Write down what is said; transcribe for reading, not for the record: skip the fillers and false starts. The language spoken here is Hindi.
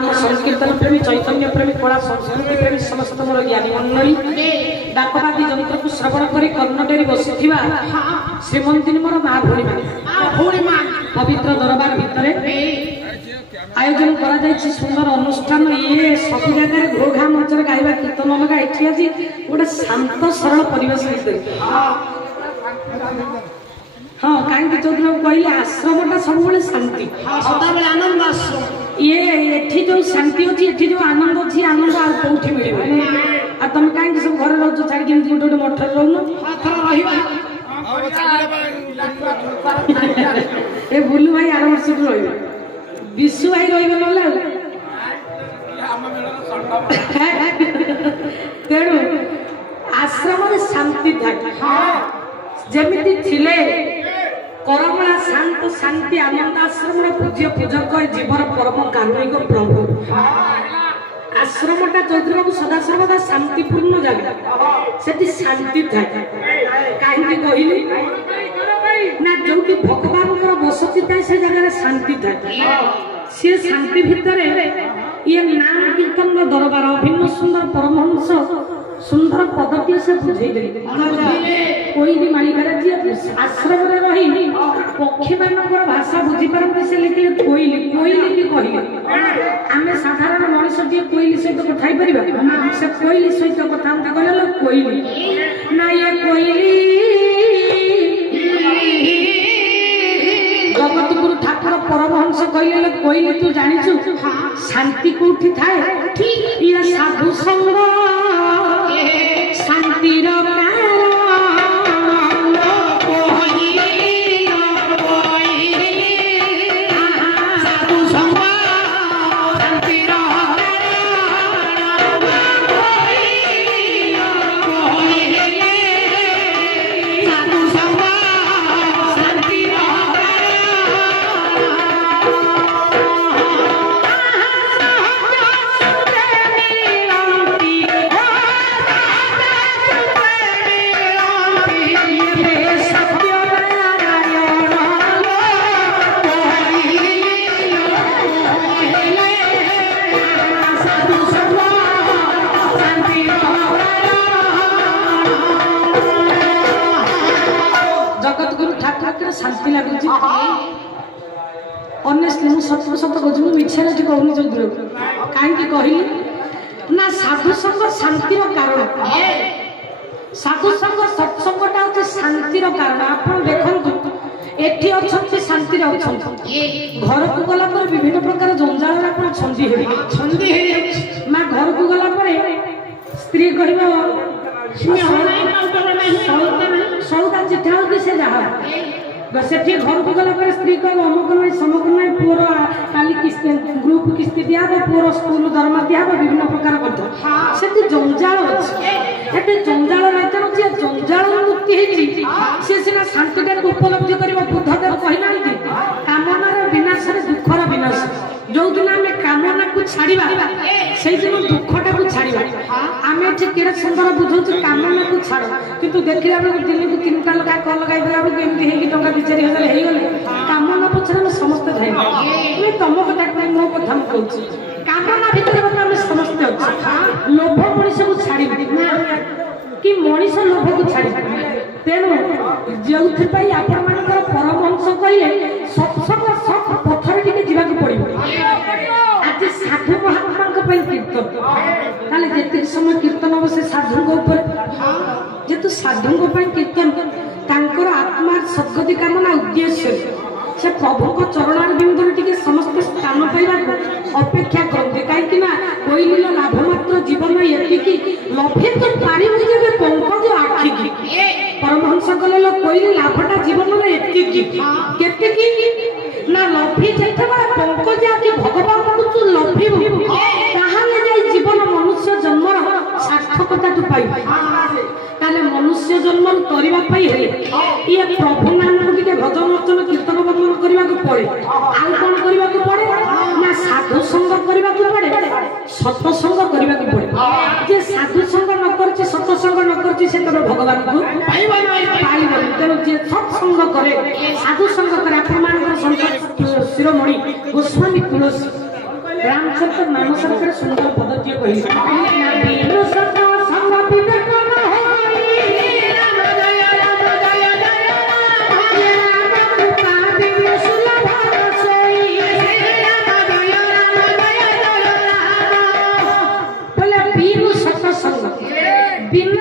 आम संकीर्तन प्रेमी चैतन्य प्रेमी कला संस्कृति प्रेमी समस्त मोर ज्ञानी मंडली डाकबादी जंत्र को श्रवण कर कर्णटेरी बसी श्रीमंती मोर माँ भूणी पवित्र दरबार भितर आयोजन करा सुंदर अनुष्ठान ये सब जगह घोघा मंच गाइबा कीर्तन अलग एठी आज गोटे शांत सरल परिवेश भितर हाँ कहीं चौधरी कहले आश्रम सब शांति सदाबले आनंद आश्रम ये एठी जो शांति अच्छी एठी जो आनंद अच्छी आनंद आ कौटी मिले आ तुम कहीं सब घर रोज छाड़ के गोटे गोटे मठ रोन ए बुलू भाई आर वर्ष रही विशु भाई रही तेणु आश्रम शांति था जमी थिले करमला शांत शांति आनंद आश्रम पूज्य पूजक जीवन परम कारुणिक प्रभु आश्रमटा चौधरी बाबू सदा सर्वदा शांतिपूर्ण जगह से शांति था कहीं कहली ना जो भगवान बसती था से जगह शांति था सी शांति भितर ये नाम कीर्तन दरबार भिन्न सुंदर परमहंस सुंदर पद्धति से बुझे कोई भी मालिकार जी आश्रम रही पक्षी मान भाषा बुझी पारती से लिखिले कोईली कोईली की कहले आम साधारण मनुष्य जी कोईली सहित कथाई पार से कोईली सहित कथा कहले कोईली ना ये कोईली जगतगुरु ठाकुर परमहंस कहले कोईली तू जानिछु शांति कोठी थाए ये साधु संग शांतिर शांति लगुच अन्य सत सत कहूँ मिछे कहूनी चौधरी कहीं कहली ना साधु संग शांतिर कारण साधु संग सत्संगटा हूँ शांतिर कारण आप देखु एठी अच्छे शांति घर को गला विभिन्न प्रकार जंजाल आप छंदी माँ घर को गला स्त्री कह सौदा चिठा हो से जहाँ से घर को गला स्त्री कह अमुक ना समक ना पुअर काली किस्ती ग्रुप किस्ती दिहब पुअर स्कूल दरमा दिहब विभिन्न प्रकार कथा से जंजाल अच्छे जंजाल राइतर अच्छे जंजाल मुक्ति सी सीना शांति उपलब्धि कर बुद्धदेव कहना कामनार विनाश दुखर विनाश जो दिन आम कामना को छाड़ा से दिन दुखटा को छाड़ा आम ये केड़े सुंदर बुझे कामना को छाड़ कितु देखला बेलू दिन को 3टा लगा कल लगे बेलू टंका 2-4 हजार हो कामना पछरे समस्त जाए तुम कथा कह मो कथा मुझे कामना भितर आम समस्ते अच्छे लोभ मनीष को छाड़ कि मनीष लोभ को छाड़ तेणु जो आपण परमहंस कहले सत्संग सख पथर टी जावाक पड़ो आज साधु महात्मा कीर्तन जिते समय कीर्तन हम से साधु जेतु साधु कीर्तन तांकर आत्मा सद्गति कामना उद्देश्य से प्रभु चरण बिंदु टी समस्त स्थान पाइबा अपेक्षा करते कहीं कोईली लाभ मात्र जीवन ये लभे तो पारे पंकज आखि की परमहंस कहले कोईली लाभटा जीवन में एति ना लभि जेते पंकज आखि भगवान को तू लभिबु ताहाले जाई जीवन मनुष्य जन्म सार्थकता तू पाई ताले मनुष्य जन्म करबा पाई हेले ये प्रभु नाम के भजन अर्चन कीर्तन बंदन करबा को पड़े आउ कोन करबा को पड़े ना साधु संग करबा को पड़े सत्संग करबा को पड़े जे साधु संग न करछि सत्संग न करछि से तब भगवान को पाइबा पाइबा तेणु जे सत्संग करे साधु संग करे प्रमाण संत शिरोमणि गोस्वामी तुलसी रामचरित मानस रे सुंदर पदटीय कहि ना बिनु सत संग विवेक न होई राम दया राम कृपा बिनु सुलभ सोई राम दया राम बोले बिनु सत संग बिनु